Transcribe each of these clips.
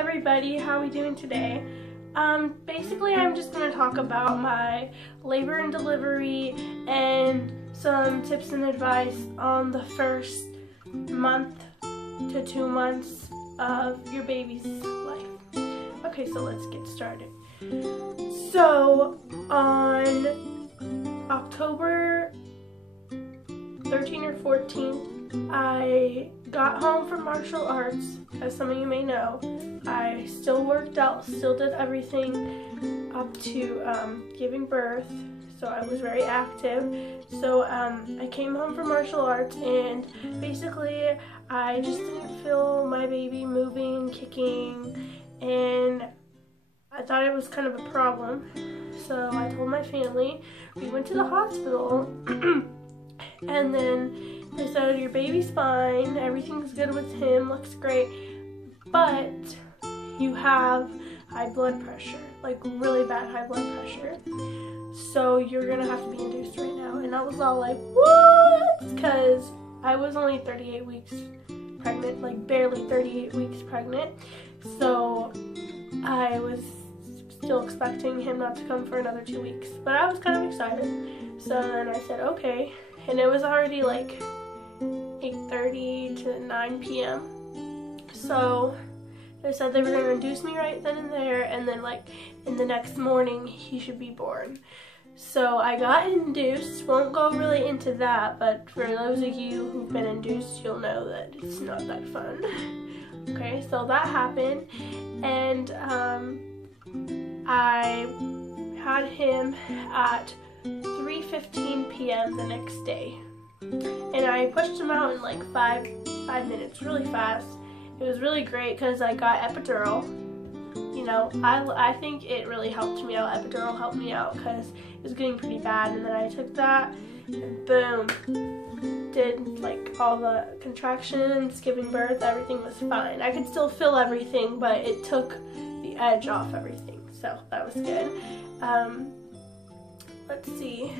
everybody, how are we doing today? Basically I'm just going to talk about my labor and delivery and some tips and advice on the first month to 2 months of your baby's life. Okay, so let's get started. So on October 13 or 14th, I got home from martial arts. As some of you may know, I still worked out, still did everything up to giving birth, so I was very active. So I came home from martial arts, and basically I just didn't feel my baby moving, kicking, and I thought it was kind of a problem. So I told my family. We went to the hospital and then they said, your baby's fine, everything's good with him, looks great, but you have high blood pressure, like really bad high blood pressure. So you're gonna have to be induced right now. And I was all like, what? Because I was only 38 weeks pregnant, like barely 38 weeks pregnant. So I was still expecting him not to come for another 2 weeks. But I was kind of excited. So then I said, okay. And it was already like 8:30 to 9 p.m. So they said they were going to induce me right then and there, and then like in the next morning he should be born. So I got induced. Won't go really into that, but for those of you who've been induced, you'll know that it's not that fun. Okay, so that happened, and I had him at 3:15 p.m. the next day. And I pushed him out in like five minutes, really fast. It was really great because I got epidural. You know, I think it really helped me out. Epidural helped me out because it was getting pretty bad, and then I took that and boom, did like all the contractions, giving birth, everything was fine. I could still feel everything, but it took the edge off everything, so that was good. Let's see.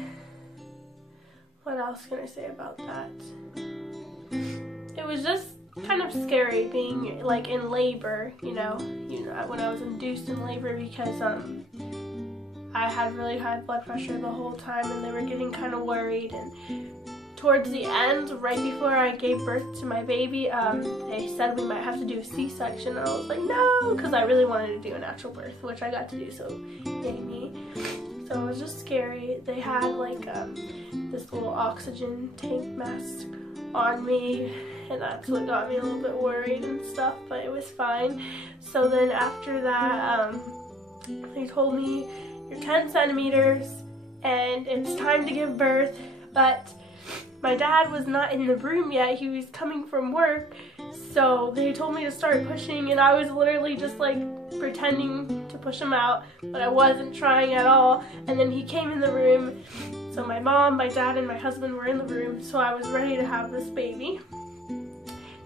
What else can I say about that? It was just kind of scary being like in labor, you know, when I was induced in labor, because I had really high blood pressure the whole time, and they were getting kind of worried. And towards the end, right before I gave birth to my baby, they said we might have to do a C-section, and I was like, no, because I really wanted to do a natural birth, which I got to do, so yay me. So it was just scary. They had like this little oxygen tank mask on me, and that's what got me a little bit worried and stuff, but it was fine. So then after that, they told me, you're 10 centimeters and it's time to give birth, but my dad was not in the room yet. He was coming from work, so they told me to start pushing, and I was literally just like pretending to push him out, but I wasn't trying at all. And then he came in the room, so my mom, my dad, and my husband were in the room, so I was ready to have this baby.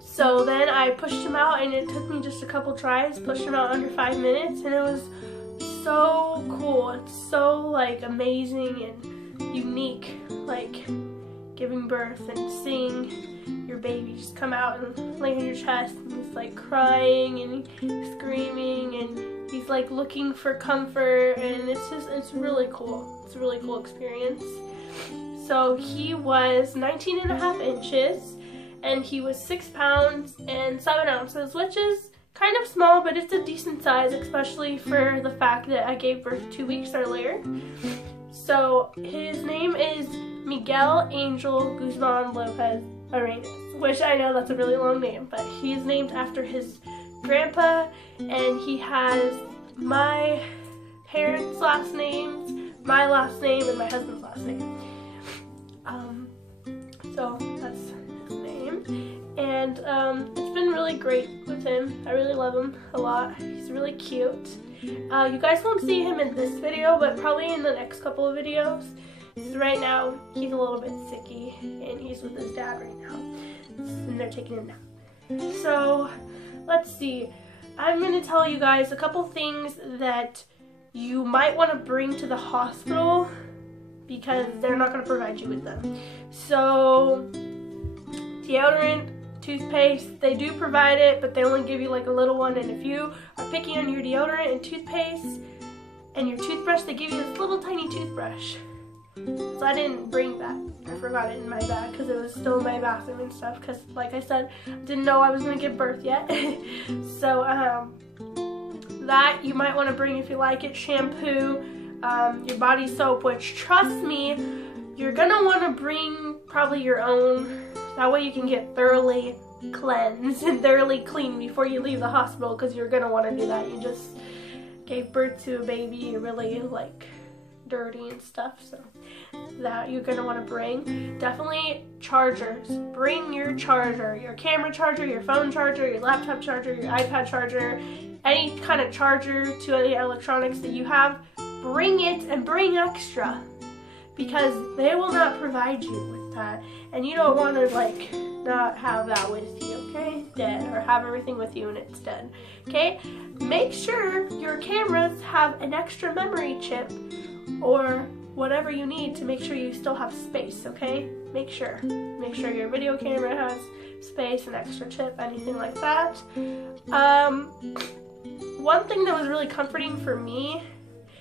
So then I pushed him out, and it took me just a couple tries, pushed him out under 5 minutes, and it was so cool. It's so like amazing and unique, like giving birth and seeing your baby just come out and lay on your chest, and he's like crying and screaming, and he's like looking for comfort, and it's really cool. It's a really cool experience. So he was 19.5 inches, and he was 6 pounds and 7 ounces, which is kind of small, but it's a decent size, especially for the fact that I gave birth 2 weeks earlier. So his name is Miguel Angel Guzman Lopez Arenas, which I know that's a really long name, but he's named after his grandpa, and he has my parents' last names, my last name, and my husband's last name. So that's his name, and it's been really great with him. I really love him a lot. He's really cute. You guys won't see him in this video, but probably in the next couple of videos. Right now, he's a little bit sicky, and he's with his dad right now, and they're taking a nap. So, let's see. I'm going to tell you guys a couple things that you might want to bring to the hospital, because they're not going to provide you with them. So, deodorant, Toothpaste, they do provide it, but they only give you like a little one, and if you are picky on your deodorant and toothpaste and your toothbrush, they give you this little tiny toothbrush. So I didn't bring that. I forgot it in my bag because it was still in my bathroom and stuff, because like I said, didn't know I was going to give birth yet. So that you might want to bring if you like it. Shampoo, your body soap, which trust me, you're going to want to bring probably your own. That way you can get thoroughly cleansed and thoroughly clean before you leave the hospital, because you're going to want to do that. You just gave birth to a baby, you're really like dirty and stuff, so that you're going to want to bring. Definitely chargers. Bring your charger, your camera charger, your phone charger, your laptop charger, your iPad charger, any kind of charger to any electronics that you have. Bring it, and bring extra, because they will not provide you with that, and you don't want to like not have that with you, okay? Dead, or have everything with you and it's dead, okay? Make sure your cameras have an extra memory chip or whatever you need to make sure you still have space, okay? Make sure your video camera has space, an extra chip, anything like that. One thing that was really comforting for me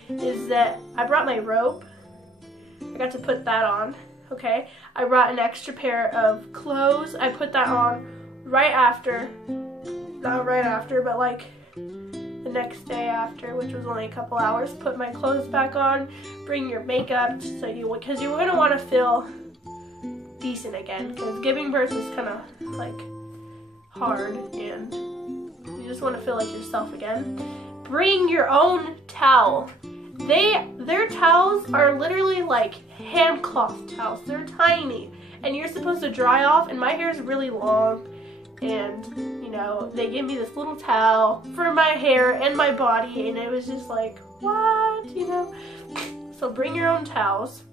is that I brought my robe. I got to put that on, okay? I brought an extra pair of clothes. I put that on right after, not right after, but like the next day after, which was only a couple hours. Put my clothes back on, bring your makeup, because you're gonna wanna feel decent again, because giving birth is kind of like hard, and you just wanna feel like yourself again. Bring your own towel. Their towels are literally like hand cloth towels. They're tiny, and you're supposed to dry off, and my hair is really long, and you know, they give me this little towel for my hair and my body, and it was just like, what, you know? So bring your own towels.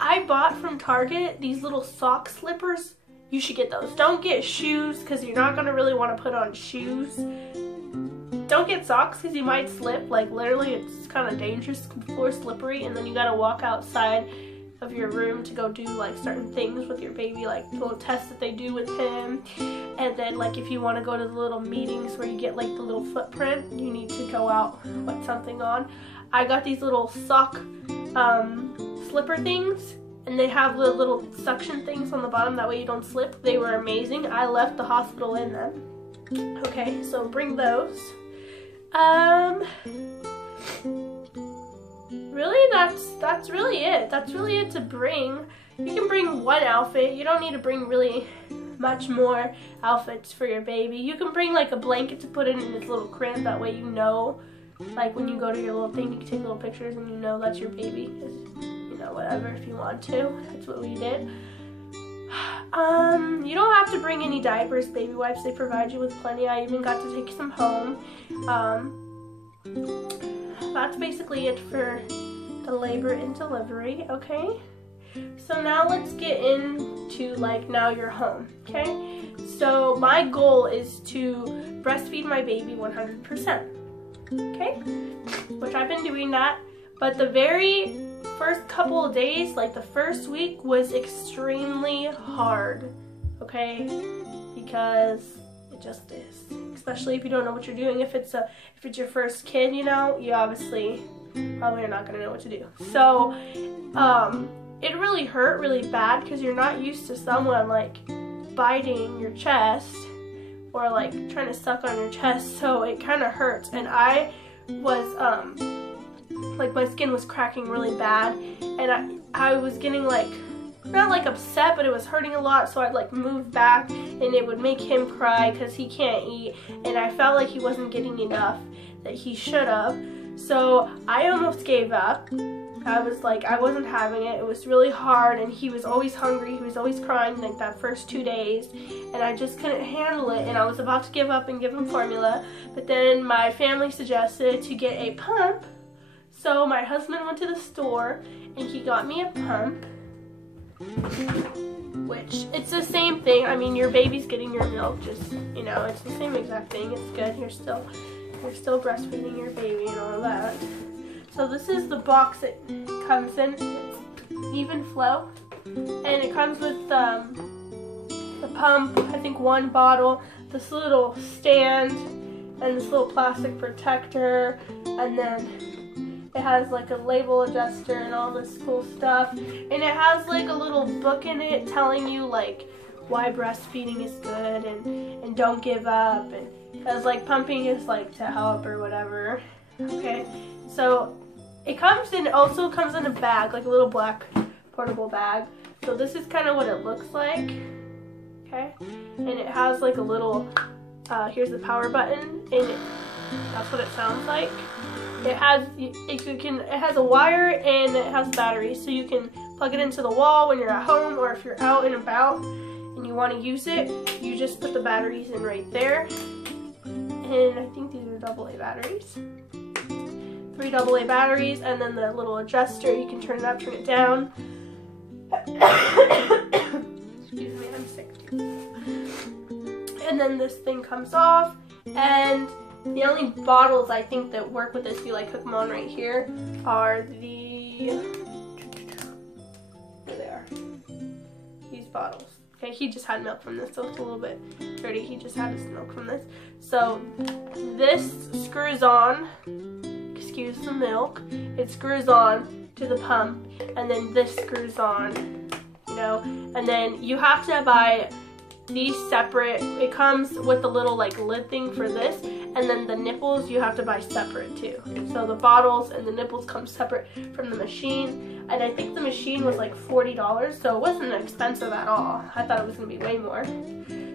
I bought from Target these little sock slippers. You should get those. Don't get shoes, because you're not gonna really want to put on shoes. Don't get socks, because you might slip. Like literally, it's kind of dangerous. The floor's slippery, and then you gotta walk outside of your room to go do like certain things with your baby, like little tests that they do with him. And then like if you want to go to the little meetings where you get like the little footprint, you need to go out with something on. I got these little sock slipper things, and they have the little suction things on the bottom, that way you don't slip. They were amazing. I left the hospital in them. Okay, so bring those. Really, that's really it. That's really it to bring. You can bring one outfit. You don't need to bring really much more outfits for your baby. You can bring like a blanket to put in its little crib. That way you know, like when you go to your little thing, you can take little pictures and you know that's your baby. You know, whatever, if you want to. That's what we did. You don't have to bring any diapers, baby wipes. They provide you with plenty. I even got to take some home. That's basically it for the labor and delivery, okay? So now let's get into like now you're home, okay? So my goal is to breastfeed my baby 100%, okay? Which I've been doing that, but the very first couple of days, like the first week, was extremely hard, okay? Because it just is. Especially if you don't know what you're doing. If it's your first kid, you know, you obviously probably are not gonna know what to do. So, it really hurt really bad, because you're not used to someone like biting your chest or like trying to suck on your chest. So it kind of hurts, and I was like my skin was cracking really bad, and I was getting like, not like upset, but it was hurting a lot, so I'd like move back, and it would make him cry because he can't eat, and I felt like he wasn't getting enough that he should have. So I almost gave up. I was like, I wasn't having it. It was really hard, and he was always hungry. He was always crying like that first 2 days, and I just couldn't handle it, and I was about to give up and give him formula, but then my family suggested to get a pump. So my husband went to the store, and he got me a pump, which it's the same thing. I mean, your baby's getting your milk, just, you know, it's the same exact thing. It's good. You're still breastfeeding your baby and all that. So this is the box it comes in. It's Even Flow, and it comes with the pump, I think 1 bottle, this little stand, and this little plastic protector, and then it has like a label adjuster and all this cool stuff, and it has like a little book in it telling you like why breastfeeding is good and don't give up, and because like pumping is like to help or whatever. Okay, so it also comes in a bag, like a little black portable bag. So this is kind of what it looks like. Okay, and it has like a little here's the power button, and that's what it sounds like. It has a wire and it has batteries, so you can plug it into the wall when you're at home, or if you're out and about and you want to use it, you just put the batteries in right there. And I think these are AA batteries. 3 AA batteries, and then the little adjuster, you can turn it up, turn it down. Excuse me, I'm sick too. And then this thing comes off, and the only bottles I think that work with this, if you like hook them on right here, are here they are, these bottles. Okay, he just had milk from this, so it's a little bit dirty. He just had his milk from this. So this screws on, excuse the milk, it screws on to the pump, and then this screws on, you know, and then you have to buy these separate. It comes with a little like lid thing for this, and then the nipples you have to buy separate too. So the bottles and the nipples come separate from the machine, and I think the machine was like $40, so it wasn't expensive at all. I thought it was gonna be way more.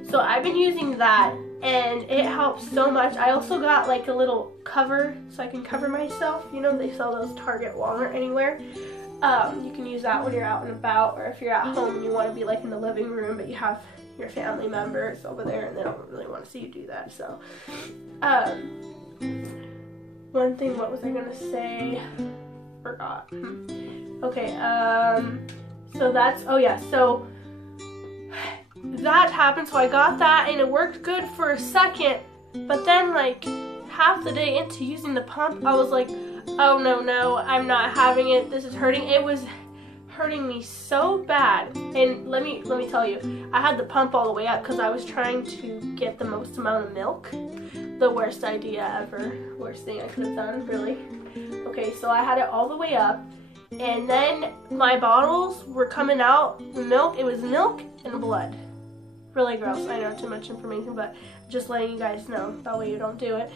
So I've been using that, and it helps so much. I also got like a little cover so I can cover myself. You know, they sell those Target, Walmart, anywhere. You can use that when you're out and about, or if you're at home and you want to be like in the living room, but you have your family members over there and they don't really want to see you do that. So one thing, what was I gonna say? Forgot. Okay, so that's, oh yeah, so that happened. So I got that and it worked good for a second, but then like half the day into using the pump, I was like, oh no, I'm not having it, this is hurting. It was hurting me so bad, and let me tell you, I had the pump all the way up because I was trying to get the most amount of milk. The worst idea ever, worst thing I could have done, really. Okay, so I had it all the way up, and then my bottles were coming out, the milk, it was milk and blood. Really gross, I know, too much information, but just letting you guys know, that way you don't do it.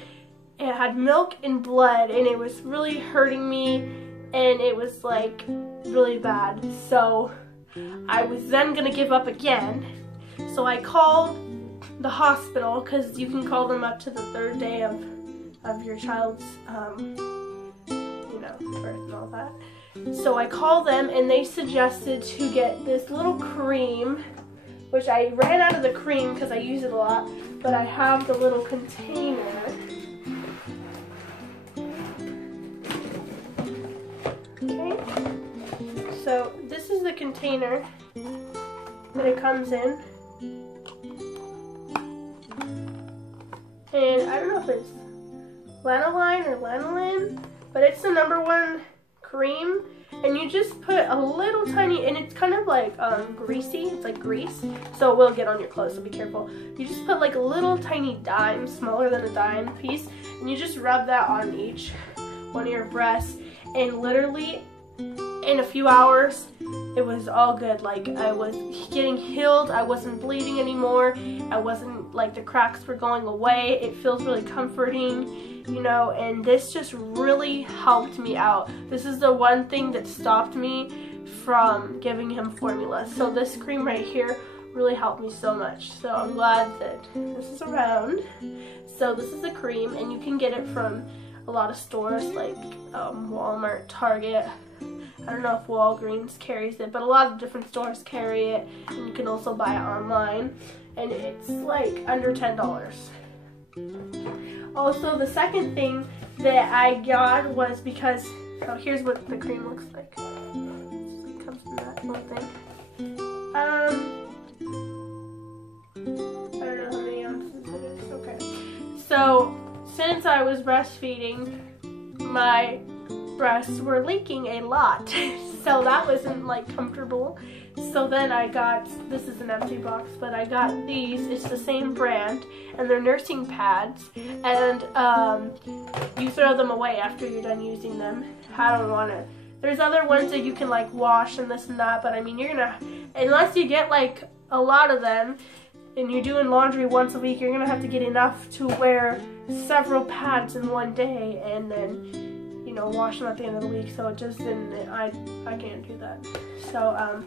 It had milk and blood, and it was really hurting me, and it was like really bad. So I was then gonna give up again. So I called the hospital, because you can call them up to the 3rd day of your child's you know, birth and all that. So I called them, and they suggested to get this little cream, which I ran out of the cream because I use it a lot, but I have the little container. Okay, so this is the container that it comes in, and I don't know if it's lanolin or lanolin, but it's the #1 cream, and you just put a little tiny, and it's kind of like greasy, it's like grease, so it will get on your clothes, so be careful. You just put like a little tiny dime, smaller than a dime piece, and you just rub that on each one of your breasts, and literally in a few hours it was all good. Like, I was getting healed, I wasn't bleeding anymore, I wasn't, like, the cracks were going away. It feels really comforting, you know, and this just really helped me out. This is the one thing that stopped me from giving him formula. So this cream right here really helped me so much. So I'm glad that this is around. So this is the cream, and you can get it from a lot of stores like Walmart, Target. I don't know if Walgreens carries it, but a lot of different stores carry it, and you can also buy it online, and it's like under $10. Also, the second thing that I got was because, oh, here's what the cream looks like. It comes from that little thing. I don't know how many ounces it is. Okay. So, since I was breastfeeding, my breasts were leaking a lot, so that wasn't like comfortable. So then I got, this is an empty box, but I got these. It's the same brand, and they're nursing pads, and you throw them away after you're done using them. I don't want to. There's other ones that you can like wash and this and that, but I mean, you're gonna, unless you get like a lot of them and you're doing laundry once a week, you're gonna have to get enough to wear several pads in one day and then, you know, wash them at the end of the week. So it just didn't, I can't do that. So I'll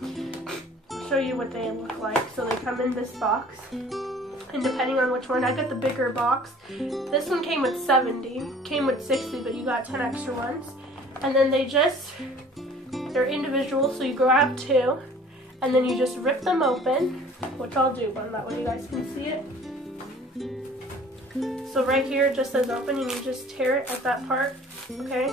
show you what they look like. So they come in this box, and depending on which one, I got the bigger box. This one came with 70, came with 60, but you got 10 extra ones. And then they're individual, so you grab 2, and then you just rip them open, which I'll do one, that way you guys can see it. So right here it just says open, and you just tear it at that part, okay?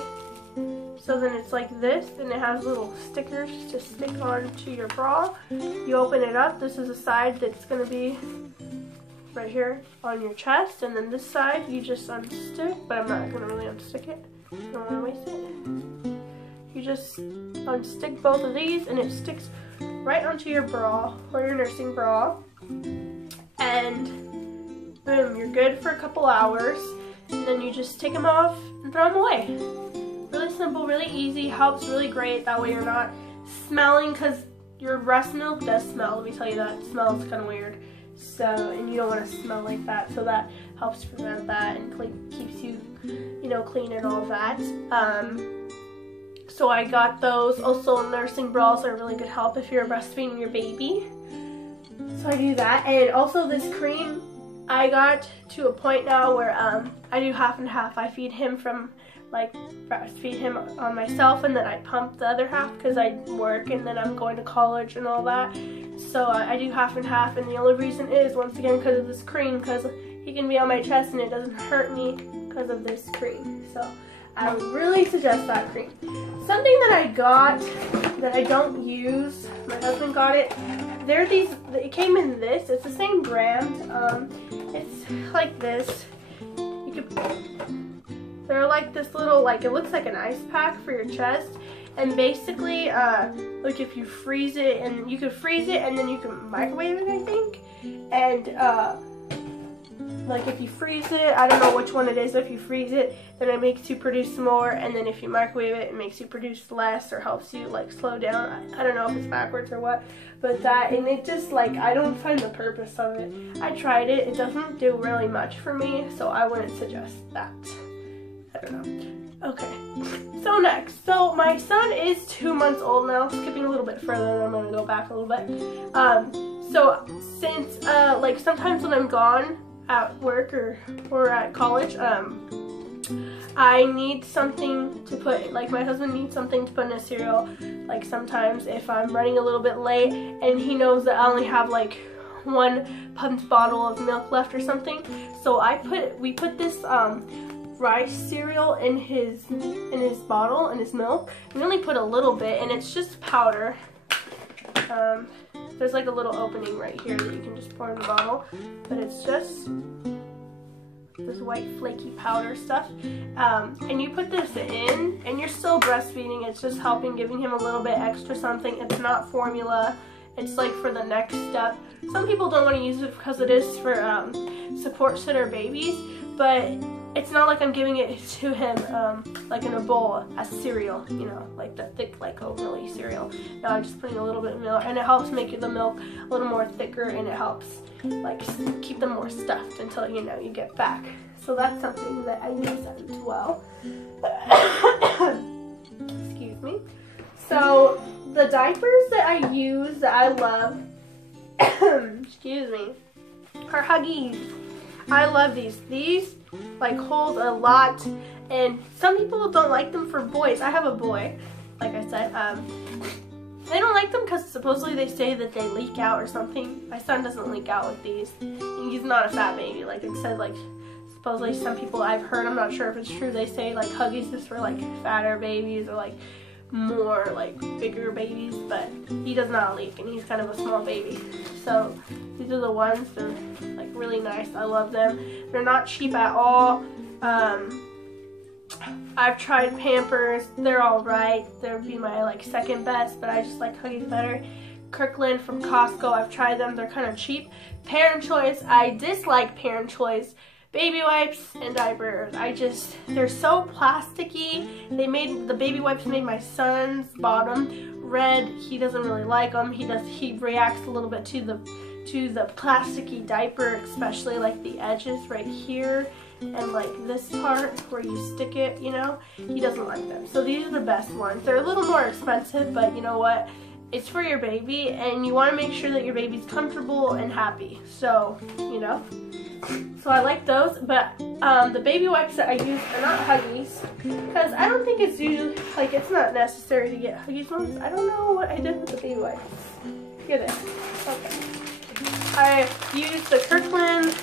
So then it's like this, and it has little stickers to stick onto your bra. You open it up, this is a side that's gonna be right here on your chest, and then this side you just unstick, but I'm not gonna really unstick it. I don't want to waste it. You just unstick both of these, and it sticks right onto your bra or your nursing bra, and boom, you're good for a couple hours. And then you just take them off and throw them away. Really simple, really easy, helps really great. That way you're not smelling, because your breast milk does smell. Let me tell you, that it smells kind of weird. So, and you don't want to smell like that, so that helps prevent that and keeps you, you know, clean and all that. So I got those. Also, nursing bras are really good help if you're breastfeeding your baby. So I do that. And also this cream, I got to a point now where I do half and half. I feed him from, like, breastfeed him on myself, and then I pump the other half because I work and then I'm going to college and all that. So I do half and half, and the only reason is, once again, because of this cream, because he can be on my chest and it doesn't hurt me because of this cream. So I would really suggest that cream. Something that I got that I don't use, my husband got it. They're these, it came in this, it's the same brand. It's like this. You could, they're like this little, like, it looks like an ice pack for your chest. And basically, like, if you freeze it, and you can freeze it and then you can microwave it, I think. And like, if you freeze it, I don't know which one it is. If you freeze it, then it makes you produce more, and then if you microwave it, it makes you produce less, or helps you, like, slow down. I don't know if it's backwards or what, but that, and it just, like, I don't find the purpose of it. I tried it, it doesn't do really much for me, so I wouldn't suggest that. I don't know. Okay, so next, so my son is 2 months old now, skipping a little bit further, and I'm gonna go back a little bit. So since, like, sometimes when I'm gone at work or at college, I need something to put, like, my husband needs something to put in a cereal. Like, sometimes if I'm running a little bit late and he knows that I only have like 1 pumped bottle of milk left or something, so we put this rice cereal in his bottle, in his milk. We only put a little bit, and it's just powder. There's like a little opening right here that you can just pour in the bottle, but it's just this white flaky powder stuff. And you put this in, and you're still breastfeeding. It's just helping, giving him a little bit extra something. It's not formula. It's like for the next step. Some people don't want to use it because it is for supports to their babies, but it's not like I'm giving it to him like in a bowl as cereal, you know, like the thick, like oatmeal-y cereal. No, I'm just putting a little bit of milk, and it helps make the milk a little more thicker, and it helps like keep them more stuffed until, you know, you get back. So that's something that I use as well. Excuse me. So the diapers that I use that I love, excuse me, are Huggies. I love these. These like hold a lot, and some people don't like them for boys. I have a boy, like I said. They don't like them because supposedly they say that they leak out or something. My son doesn't leak out with these. He's not a fat baby. Like it said, like supposedly some people I've heard, I'm not sure if it's true, they say like Huggies is for like fatter babies or like more like bigger babies, but he does not leak, and he's kind of a small baby. So these are the ones. They're like really nice. I love them. They're not cheap at all. I've tried Pampers. They're all right. They'd be my like second best, but I just like Huggies better. Kirkland from Costco. I've tried them. They're kind of cheap. Parent Choice. I dislike Parent Choice baby wipes and diapers. They're so plasticky. The baby wipes made my son's bottom red. He doesn't really like them. He reacts a little bit to the plasticky diaper, especially like the edges right here and like this part where you stick it, you know. He doesn't like them. So these are the best ones. They're a little more expensive, but you know what? It's for your baby, and you want to make sure that your baby's comfortable and happy. So, you know. So I like those, but the baby wipes that I use are not Huggies, because I don't think it's usually, like, it's not necessary to get Huggies ones. I don't know what I did with the baby wipes. Here they are. Okay. I use the Kirkland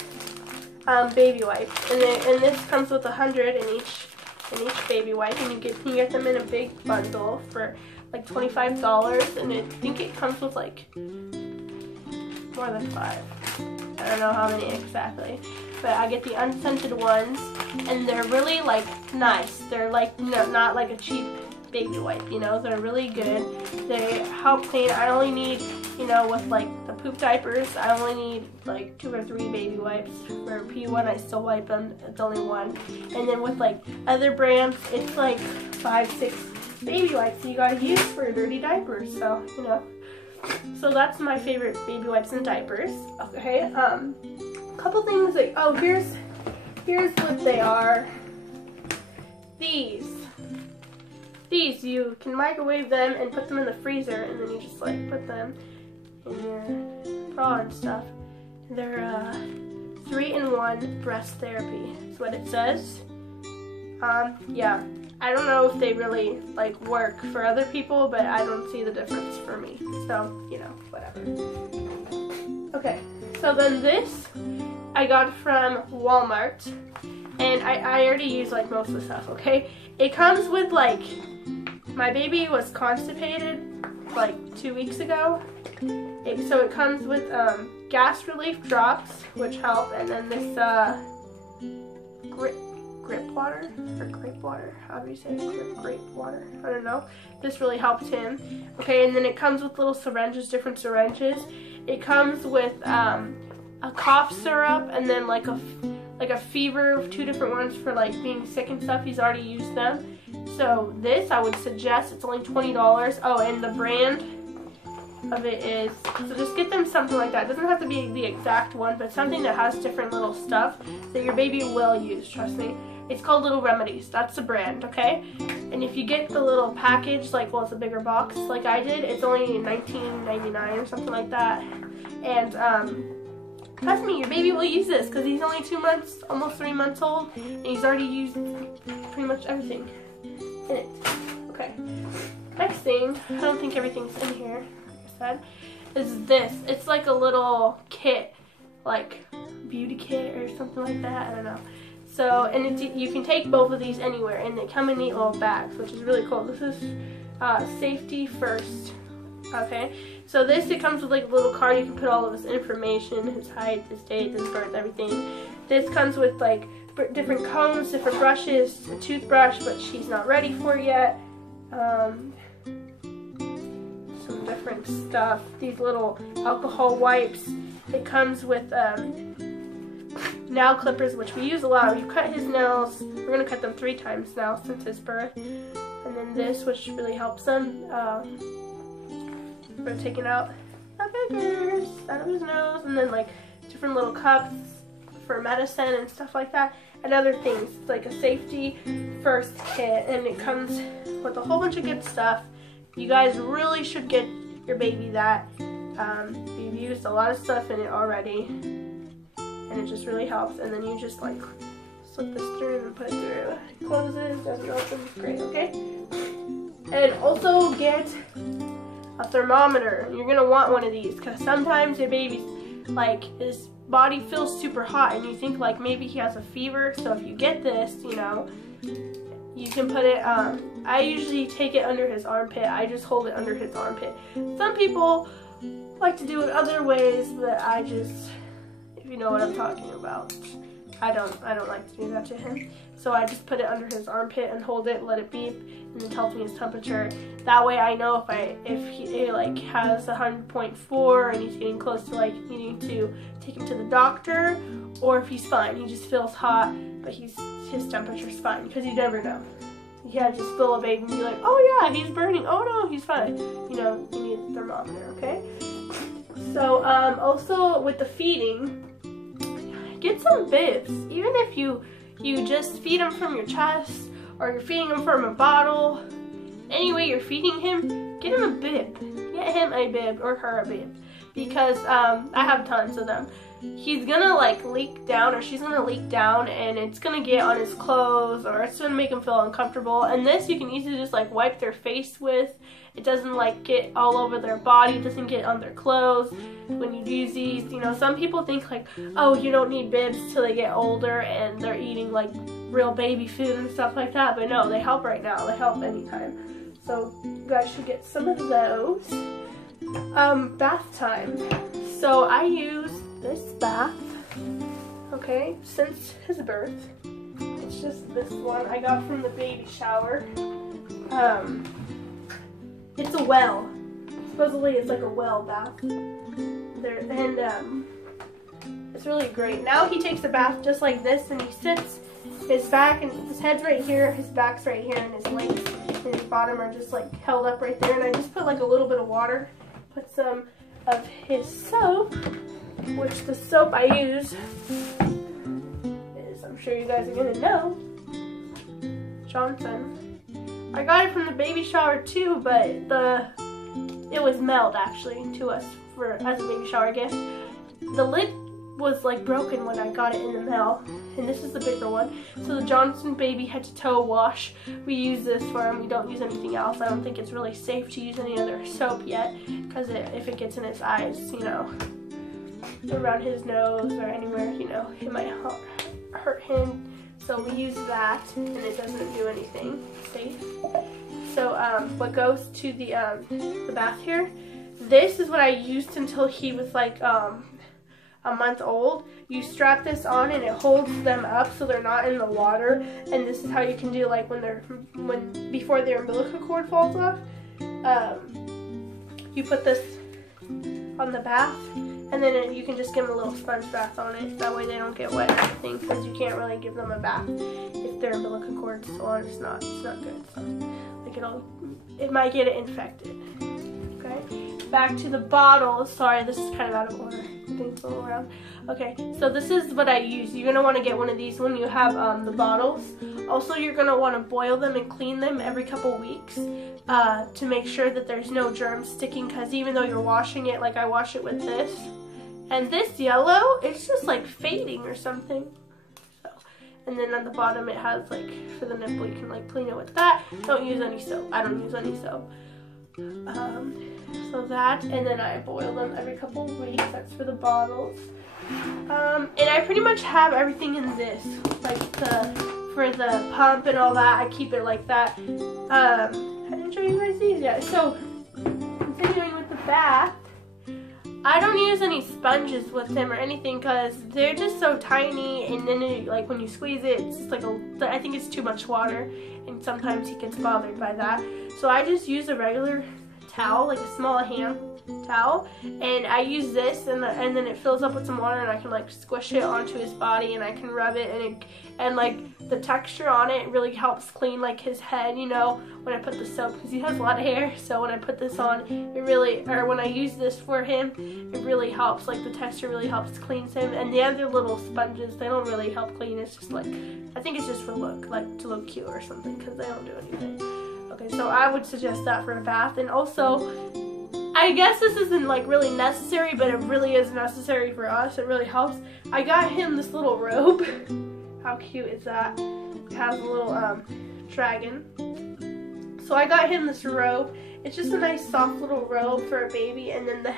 baby wipes, and this comes with 100 in each baby wipe, and you get them in a big bundle for like $25, and I think it comes with like more than 5. I don't know how many exactly, but I get the unscented ones, and they're really like nice. They're like, you know, not like a cheap baby wipe, you know. They're really good. They help clean. I only need, you know, with like the poop diapers, I only need like 2 or 3 baby wipes. For P1, I still wipe them. It's only 1. And then with like other brands, it's like 5, 6 baby wipes you gotta use for dirty diapers. So, you know. So that's my favorite baby wipes and diapers. Okay, couple things like, oh, here's what they are. These you can microwave them and put them in the freezer, and then you just like put them in your bra and stuff. They're 3-in-1 breast therapy. That's what it says. Yeah. I don't know if they really like work for other people, but I don't see the difference for me. So, you know, whatever. Okay, so then this I got from Walmart, and I already use like most of the stuff, okay? It comes with like, my baby was constipated like 2 weeks ago. So it comes with gas relief drops, which help, and then this grape water, how do you say it? Grape water, I don't know. This really helped him. Okay, and then it comes with little syringes, different syringes. It comes with a cough syrup, and then like a fever, 2 different ones for like being sick and stuff. He's already used them. So this I would suggest, it's only $20. Oh, and the brand of it is, so just get them something like that. It doesn't have to be the exact one, but something that has different little stuff that your baby will use, trust me. It's called Little Remedies. That's the brand, okay? And if you get the little package, like, well, it's a bigger box, like I did, it's only $19.99 or something like that. And trust me, your baby will use this, because he's only 2 months, almost 3 months old, and he's already used pretty much everything in it. Okay. Next thing, I don't think everything's in here, like I said, is this. It's like a little kit, like beauty kit or something like that. I don't know. So, and you can take both of these anywhere, and they come in neat little bags, which is really cool. This is safety first. Okay, so it comes with like a little card. You can put all of his information, his height, his date, his birth, everything. This comes with like different combs, different brushes, a toothbrush, which he's not ready for yet. Some different stuff. These little alcohol wipes. It comes with nail clippers, which we use a lot. We've cut his nails. We're going to cut them 3 times now since his birth. And then this, which really helps him. We're taking out the boogers out of his nose. And then like different little cups for medicine and stuff like that. And other things. It's like a safety first kit. And it comes with a whole bunch of good stuff. You guys really should get your baby that. We've used a lot of stuff in it already. And it just really helps. And then you just like slip this through and put it through. It closes, doesn't open, it's great, okay? And also get a thermometer. You're gonna want one of these, because sometimes your baby's like, his body feels super hot and you think like maybe he has a fever. So if you get this, you know, you can put it, I usually take it under his armpit. I just hold it under his armpit. Some people like to do it other ways, but I just, if you know what I'm talking about. I don't like to do that to him. So I just put it under his armpit and hold it, let it beep, and it tells me his temperature. That way I know if he like has 100.4 and he's getting close to like needing to take him to the doctor, or if he's fine. He just feels hot, but his temperature's fine, because you never know. You can't just fill a baby and be like, oh yeah, he's burning. Oh no, he's fine. You know, you need a thermometer, okay? So also with the feeding, get some bibs. Even if you just feed him from your chest, or you're feeding him from a bottle, any way you're feeding him, get him a bib. Get him a bib or her a bib, because I have tons of them. He's gonna like leak down, or she's gonna leak down, and it's gonna get on his clothes, or it's gonna make him feel uncomfortable. And this you can easily just like wipe their face with. It doesn't like get all over their body, it doesn't get on their clothes when you use these. You know, some people think like, oh, you don't need bibs till they get older and they're eating like real baby food and stuff like that, but no, they help right now, they help anytime. So you guys should get some of those. Bath time. So I use this bath, okay, since his birth. It's just this one I got from the baby shower. It's a well. Supposedly it's like a well bath. There, and it's really great. Now he takes a bath just like this, and he sits, his back and his head's right here, his back's right here, and his legs and his bottom are just like held up right there. And I just put like a little bit of water, put some of his soap, which the soap I use is, I'm sure you guys are gonna know, Johnson. I got it from the baby shower too, but it was mailed actually to us as a baby shower gift. The lid was like broken when I got it in the mail, and this is the bigger one. So the Johnson baby head to toe wash, we use this for him. We don't use anything else. I don't think it's really safe to use any other soap yet, because if it gets in his eyes, you know, around his nose or anywhere, you know, it might hurt him. So we use that, and it doesn't do anything safe. So what goes to the bath here, this is what I used until he was like a month old. You strap this on and it holds them up so they're not in the water. And this is how you can do like before their umbilical cord falls off. You put this on the bath, and then you can just give them a little sponge bath on it. That way they don't get wet or anything, because you can't really give them a bath if their umbilical cord is on. It's not good. So like it might get it infected. Okay, back to the bottles. Sorry, this is kind of out of order. Things all around. Okay, so this is what I use. You're gonna want to get one of these when you have the bottles. Also, you're gonna want to boil them and clean them every couple weeks to make sure that there's no germs sticking. Because even though you're washing it, like I wash it with this, and this yellow, it's just like fading or something. So, and then on the bottom it has like for the nipple, you can like clean it with that. Don't use any soap. I don't use any soap. So that, and then I boil them every couple of weeks. That's for the bottles. And I pretty much have everything in this, like for the pump and all that. I keep it like that. I didn't show you guys these yet. So continuing with the bath, I don't use any sponges with him or anything, because they're just so tiny, and then like when you squeeze it, it's just like I think it's too much water, and sometimes he gets bothered by that. So I just use a regular towel, like a small hand towel, and I use this, and then it fills up with some water, and I can like squish it onto his body, and I can rub it, and like the texture on it really helps clean like his head, you know, when I put the soap, because he has a lot of hair. So when I put this on, when I use this for him, it really helps, like the texture really helps clean him. And the other little sponges, they don't really help clean. It's just like, I think it's just for look, like to look cute or something, because they don't do anything. Okay, so I would suggest that for a bath. And also, I guess this isn't like really necessary, but it really is necessary for us. It really helps. I got him this little robe. How cute is that? It has a little dragon. So I got him this robe. It's just a nice soft little robe for a baby, and then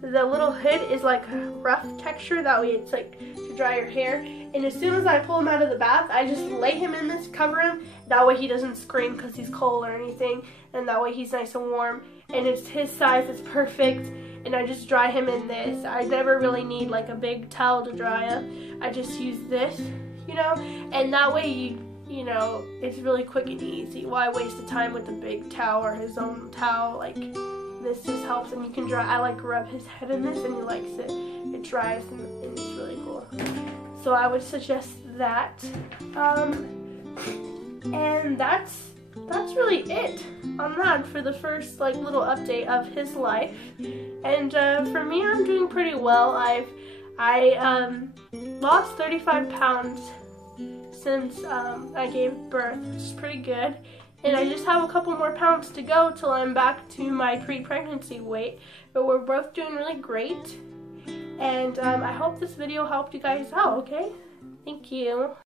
the little hood is like rough texture. That way it's like to dry your hair. And as soon as I pull him out of the bath, I just lay him in this, cover him. That way he doesn't scream because he's cold or anything. And that way he's nice and warm. And it's his size, it's perfect. and I just dry him in this. I never really need like a big towel to dry him. I just use this, you know, and that way you know, it's really quick and easy. Why waste the time with a big towel or his own towel? Like, this just helps, and you can dry. I like rub his head in this, and he likes it. It dries, and it's really cool. So I would suggest that. And that's really it on that for the first like little update of his life. And for me, I'm doing pretty well. I lost 35 pounds since I gave birth, which is pretty good. And I just have a couple more pounds to go till I'm back to my pre-pregnancy weight. But we're both doing really great. And I hope this video helped you guys out, okay? Thank you.